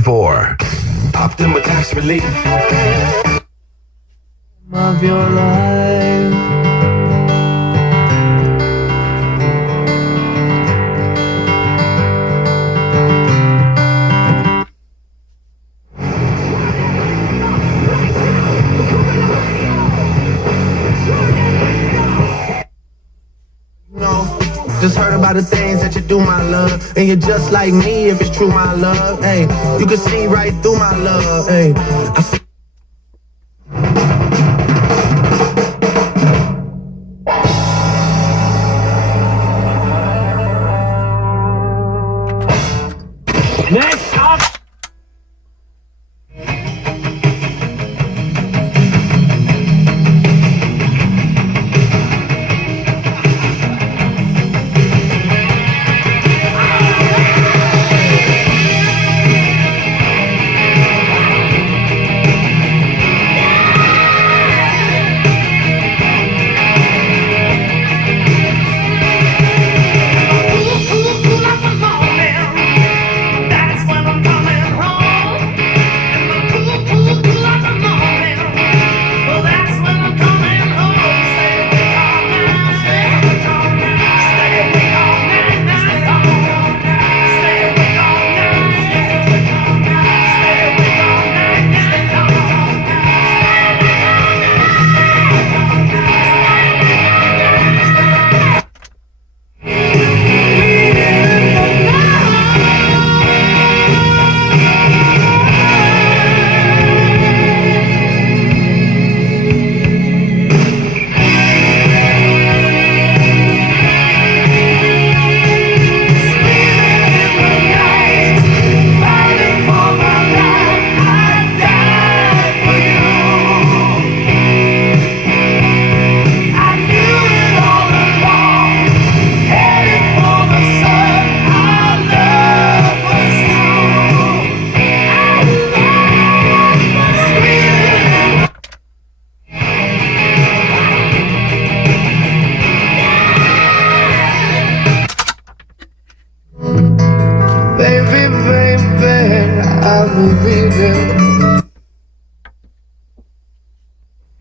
94. Optima tax relief. Of your life. Just heard about the things that you do, my love. And you're just like me if it's true, my love. Hey, you can see right through my love. Hey, Next up.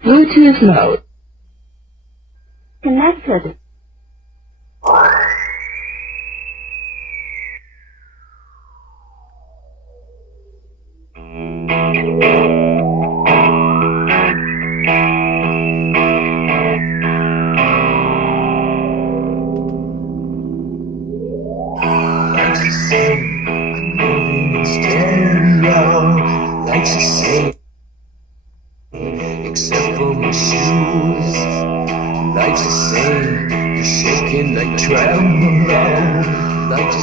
Bluetooth mode. Connected. Like she say, except for my shoes. Like she say, you're shaking like tremolo. Like she